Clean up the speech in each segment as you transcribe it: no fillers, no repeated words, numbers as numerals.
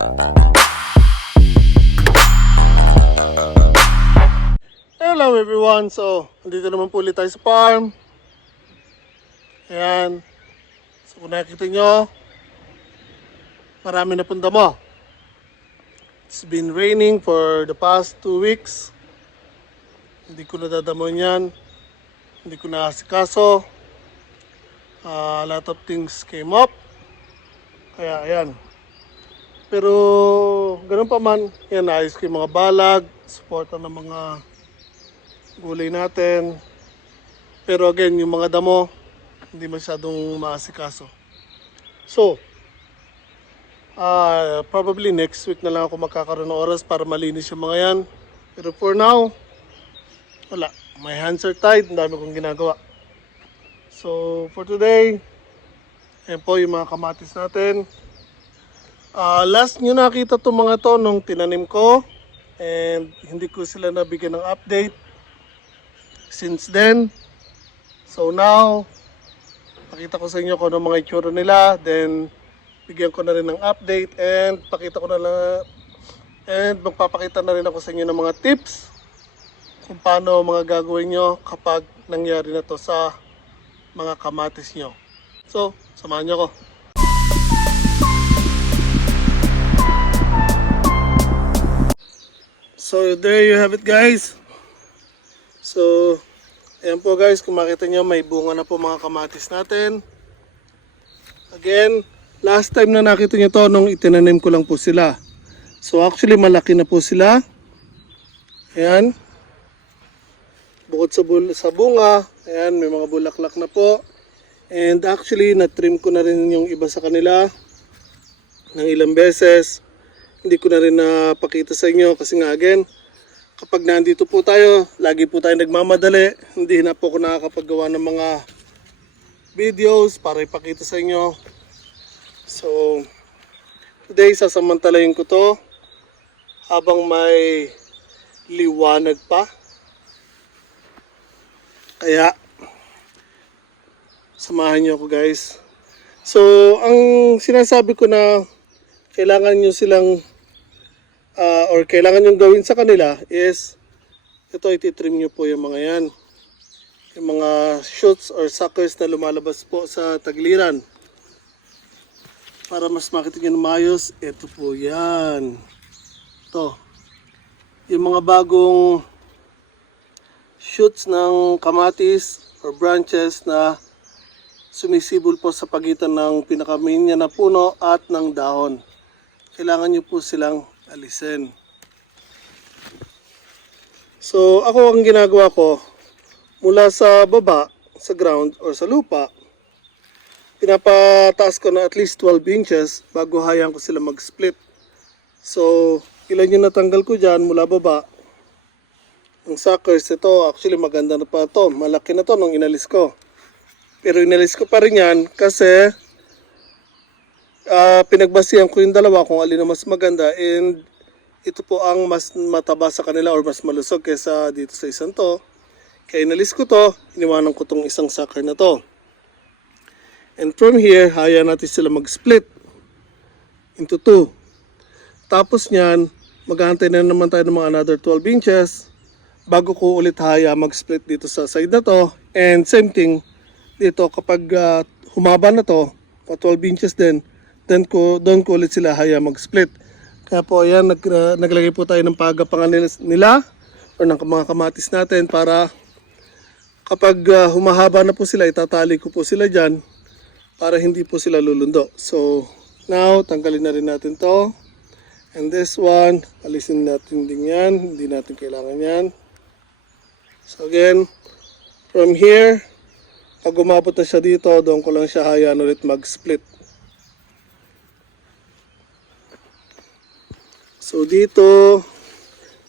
Hello everyone! So, andito naman po ulit tayo sa farm. Ayan. So, kung nakikita nyo, marami na pong damo. It's been raining for the past 2 weeks. Hindi ko nadadamon yan. Hindi ko naasikaso. A lot of things came up. Kaya, ayan. Pero, ganun pa man, yan, ayos ko yung mga balag, suporta ng mga gulay natin. Pero again, yung mga damo, hindi masyadong maasikaso. So, probably next week na lang ako magkakaroon ng oras para malinis yung mga yan. Pero for now, wala. My hands are tied, ang dami kong ginagawa. So, for today, ayan po yung mga kamatis natin. Last nyo nakita itong mga to nung tinanim ko. And hindi ko sila nabigyan ng update since then. So now, pakita ko sa inyo kung ano mga itsura nila. Then, bigyan ko na rin ng update. And pakita ko na lang. And magpapakita na rin ako sa inyo ng mga tips kung paano mga gagawin nyo kapag nangyari na to sa mga kamatis nyo. So, samahan nyo ko. So, there you have it guys. So, ayan po guys, kung makita nyo, may bunga na po mga kamatis natin. Again, last time na nakita nyo to, nung itinanim ko lang po sila. So, actually, malaki na po sila. Ayan. Bukod sa bunga, ayan, may mga bulaklak na po. And actually, na-trim ko na rin yung iba sa kanila ng ilang beses. Hindi ko na rin napakita sa inyo kasi nga again, kapag nandito po tayo, lagi po tayo nagmamadali. Hindi na po ako nakakapaggawa ng mga videos para ipakita sa inyo. So, today sasamantalayin ko to habang may liwanag pa. Kaya, samahan niyo ako guys. So, ang sinasabi ko na kailangan nyo silang or kailangan nyo gawin sa kanila is ito, ititrim nyo po yung mga yan, yung mga shoots or suckers na lumalabas po sa tagliran para mas makita nyo na maayos. Ito po yan, ito yung mga bagong shoots ng kamatis or branches na sumisibol po sa pagitan ng pinakaminya na puno at ng dahon. Kailangan nyo po silang alisin. So, ako ang ginagawa ko, mula sa baba, sa ground or sa lupa, pinapataas ko na at least 12 inches bago hayaan ko sila mag-split. So, ilan yung natanggal ko dyan mula baba. Ang suckers, ito, actually maganda na pa to. Malaki na to nung inalis ko. Pero inalis ko pa rin yan kasi pinagbasihan ko yung dalawa kung alin ang mas maganda, and ito po ang mas mataba sa kanila or mas malusog kaysa dito sa isang to. Kaya inalis ko to, iniwanan ko tong isang sucker na to. And from here, hayaan natin sila mag-split into 2. Tapos nyan, maghahantay na naman tayo ng mga another 12 inches bago ko ulit haya mag-split dito sa side na to. And same thing dito, kapag humaba na to, 12 inches din, doon ko ulit sila haya mag-split. Kaya po ayan, naglagay po tayo ng pagapangan nila or ng mga kamatis natin para kapag humahaba na po sila, itatali ko po sila dyan para hindi po sila lulundo. So now, tanggalin na rin natin to. And this one, alisin natin din yan. Hindi natin kailangan yan. So again, from here, pag umabot na siya dito, doon ko lang siya hayaan ulit mag-split. So dito,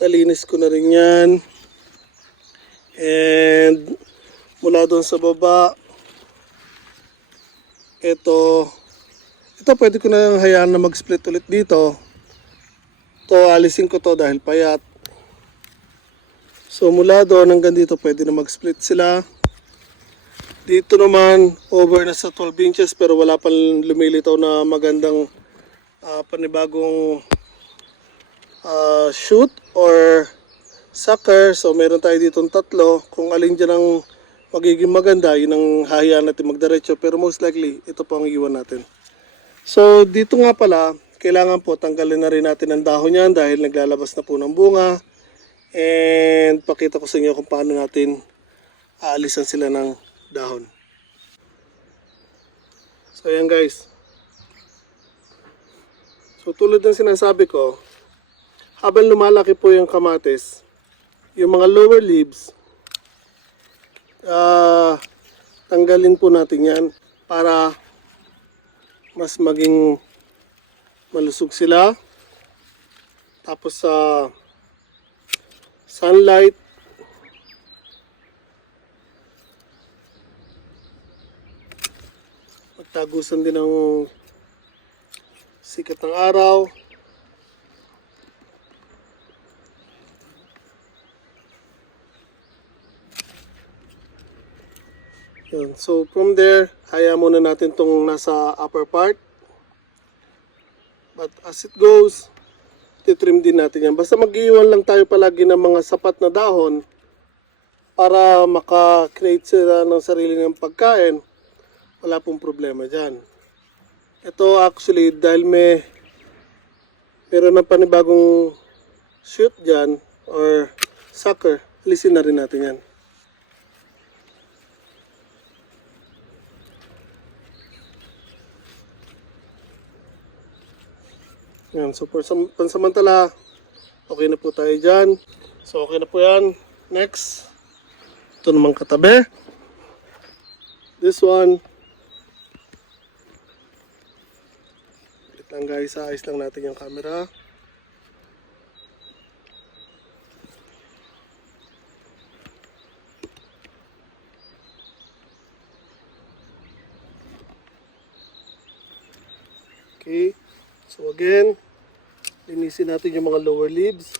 nalinis ko na rin yan. And mula doon sa baba, ito pwede ko na hayaan na mag-split ulit dito. Ito, alisin ko to dahil payat. So mula doon hanggang dito, pwede na mag-split sila. Dito naman, over na sa 12 inches pero wala pa lumilitaw na magandang panibagong shoot or sucker. So meron tayo ditong tatlo. Kung alin dyan ang magiging maganda, yun ang hahayaan natin magdiretso. Pero most likely, ito po ang iwan natin. So dito nga pala, kailangan po tanggalin na rin natin ang dahon yan dahil naglalabas na po ng bunga. And pakita ko sa inyo kung paano natin aalisan sila ng dahon. So ayan guys. So tulad ng sinasabi ko, habang lumalaki po yung kamatis, yung mga lower leaves, tanggalin po natin yan para mas maging malusog sila. Tapos sa sunlight, magtagusan din ng sikat ng araw. Yun. So from there, hayaan muna natin tong nasa upper part. But as it goes, titrim din natin yan. Basta mag-iwan lang tayo palagi ng mga sapat na dahon para maka-create sila ng sarili ng pagkain. Wala pong problema dyan. Ito actually, dahil meron ng panibagong shoot dyan or sucker, alisin na rin natin yan. Yan, so for pansamantala, okay na po tayo dyan. So okay na po yan. Next, ito naman katabi. This one. Wait lang guys, ayos lang natin yung camera. Okay, so again, linisin natin yung mga lower leaves.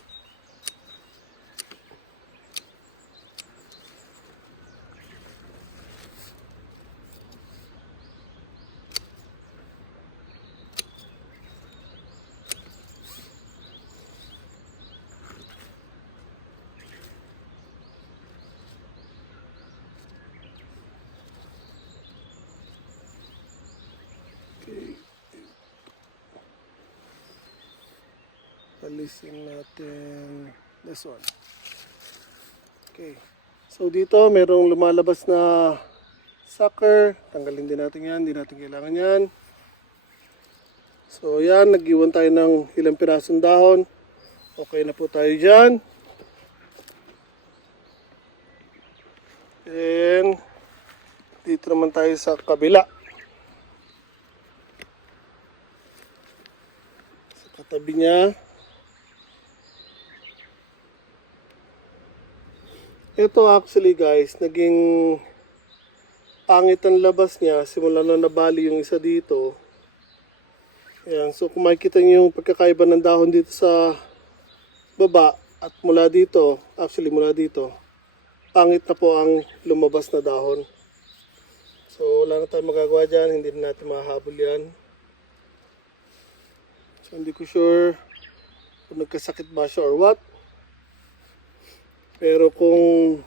Okay. Alisin natin this one. Okay. So dito merong lumalabas na sucker. Tanggalin din natin yan. Hindi natin kailangan yan. So yan. Nag-iwan tayo ng ilang pirasong dahon. Okay na po tayo dyan. And dito naman tayo sa kabila. Sa katabi niya. Ito actually guys, naging pangit ang labas niya simula na nabali yung isa dito. Ayan, so kung makikita niyo yung pagkakaiba ng dahon dito sa baba at mula dito, actually mula dito, pangit na po ang lumabas na dahon. So wala na tayong magagawa dyan, hindi na natin mahahabol yan. So hindi ko sure kung nagkasakit ba siya or what. Pero kung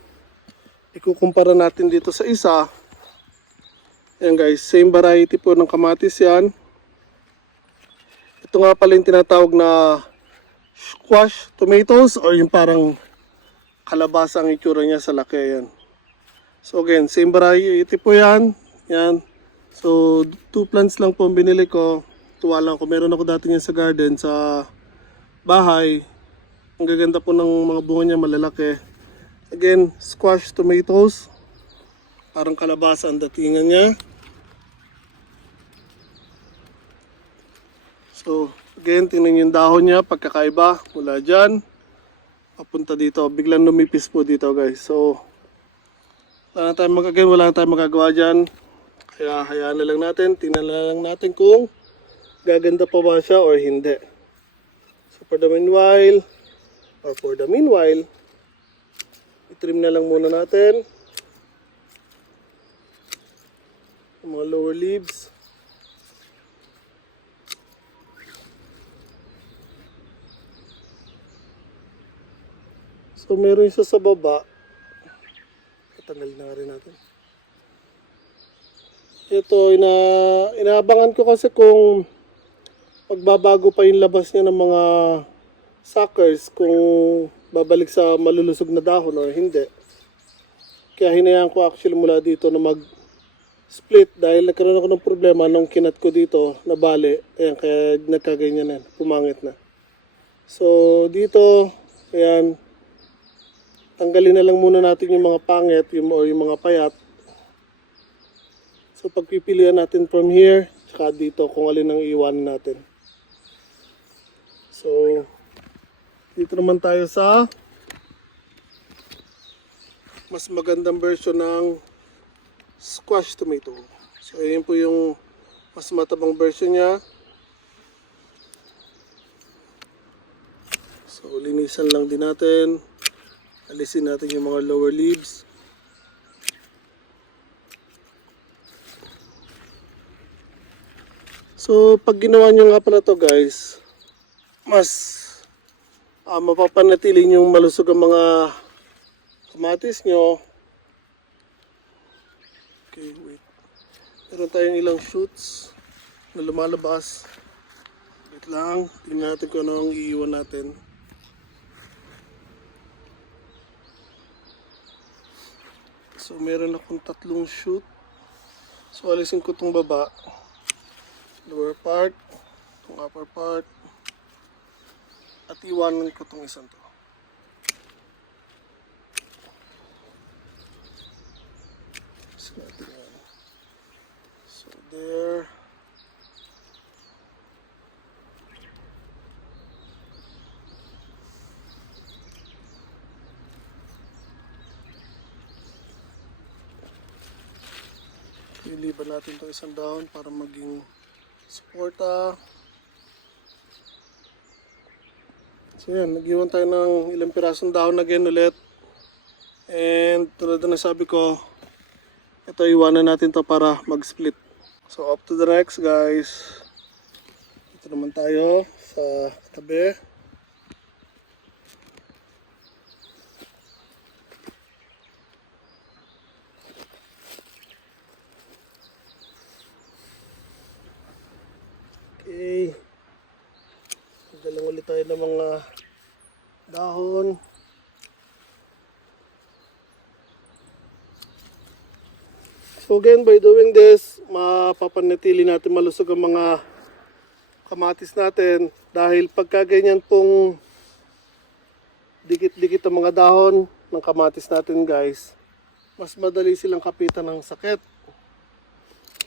ikukumpara natin dito sa isa, ayan guys, same variety po ng kamatis yan. Ito nga pala yung tinatawag na squash tomatoes or yung parang kalabasa ang itsura niya sa laki. Yan. So again, same variety po yan. Yan. So 2 plants lang po ang binili ko. Tuwa lang ko. Meron ako dati yan sa garden, sa bahay. Ang gaganda po ng mga bunga niya, malalaki. Again, squash tomatoes. Parang kalabasa ang datingan niya. So, again, tingnan yung dahon niya, pagkakaiba mula dyan. Papunta dito. Biglang lumipis po dito guys. So, wala na tayong magagawa dyan. Kaya hayaan na lang natin. Tingnan na lang natin kung gaganda pa ba siya or hindi. So, for the meanwhile, i-trim na lang muna natin yung mga lower leaves. So meron isa sa baba. Tatanggalin na nga rin natin. Ito, inaabangan ko kasi kung magbabago pa yung labas niya ng mga suckers, kung babalik sa malulusog na dahon o hindi. Kaya hinayaan ko actually mula dito na mag-split dahil nagkaroon ako ng problema nung kinat ko dito na bali. Ayan, kaya nagkaganyan na, pumangit na. So dito, ayan, tanggalin na lang muna natin yung mga pangit o yung mga payat. So pagpipilian natin from here, tsaka dito kung alin ang iiwanan natin. So dito naman tayo sa mas magandang version ng squash tomato. So ayun po yung mas matabang version niya. So linisan lang din natin. Alisin natin yung mga lower leaves. So pag ginawa nyo nga pala to guys, mas mapapanatili yung malusog ang mga kamatis nyo. Okay, wait. Meron tayong ilang shoots na lumalabas. Wait lang, tingnan natin kung ano ang iiwan natin. So meron akong 3 shoot. So alisin ko itong baba, lower part, itong upper part, at iwanan ko itong isang to. So there. Liliban natin itong isang dahon para maging suporta. So yan, nag-iwan tayo ng ilang pirasong dahon again ulit. And tulad na sabi ko, ito iwanan natin to para mag-split. So up to the next guys. Ito naman tayo sa tabi. Okay. Dalang ulit tayo ng mga dahon. So again, by doing this, mapapanatili natin malusog ang mga kamatis natin. Dahil pagka ganyan pong dikit-dikit ang mga dahon ng kamatis natin guys, mas madali silang kapitan ng sakit.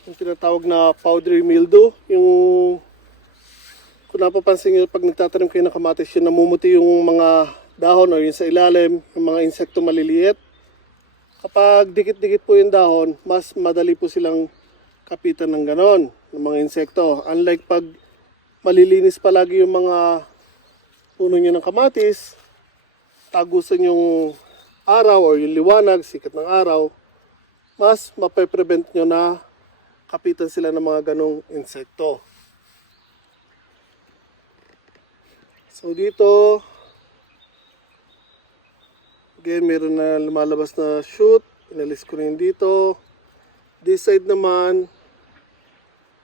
Yung tinatawag na powdery mildew, yung kung napapansin nyo pag nagtatanim kayo ng kamatis, yun namumuti yung mga dahon o yung sa ilalim, yung mga insekto maliliit. Kapag dikit-dikit po yung dahon, mas madali po silang kapitan ng ganon, ng mga insekto. Unlike pag malilinis palagi yung mga puno nyo ng kamatis, tagusan yung araw o yung liwanag, sikat ng araw, mas mape-prevent nyo na kapitan sila ng mga ganong insekto. So dito, again, meron na lumalabas na shoot. Inalis ko rin dito. This side naman,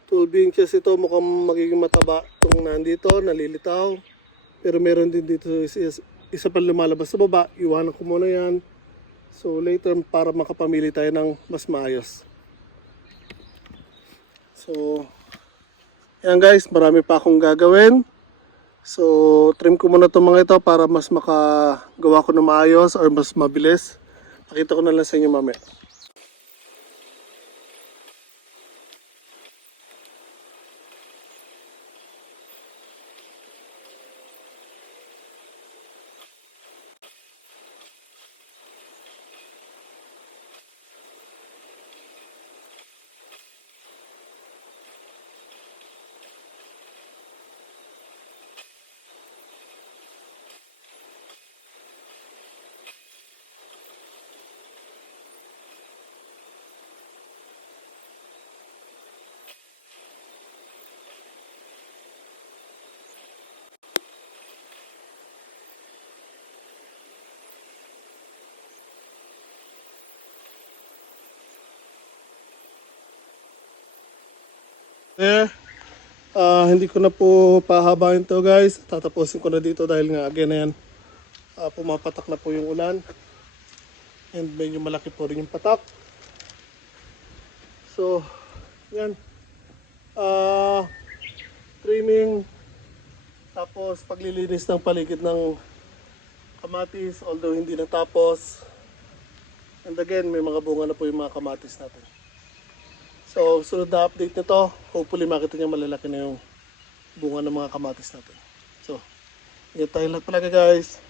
12 inches ito, mukhang magiging mataba itong nandito, nalilitaw. Pero meron din dito isa pa lumalabas sa baba. Iwanan ko muna yan. So later, para makapamili tayo ng mas maayos. So, yan guys, marami pa akong gagawin. So, trim ko muna itong mga ito para mas makagawa ko na maayos or mas mabilis. Pakita ko na lang sa inyo mamaya. Hindi ko na po pahabain to guys. Tatapusin ko na dito dahil nga again ayan, pumapatak na po yung ulan. And medyo malaki po rin yung patak. So, yan. Trimming. Tapos paglilinis ng paligid ng kamatis. Although hindi natapos. And again, may mga bunga na po yung mga kamatis natin. So, sunod na update nito. Hopefully makita niyo malalaki na yung bunga ng mga kamatis natin. So, ingat tayo lahat talaga guys.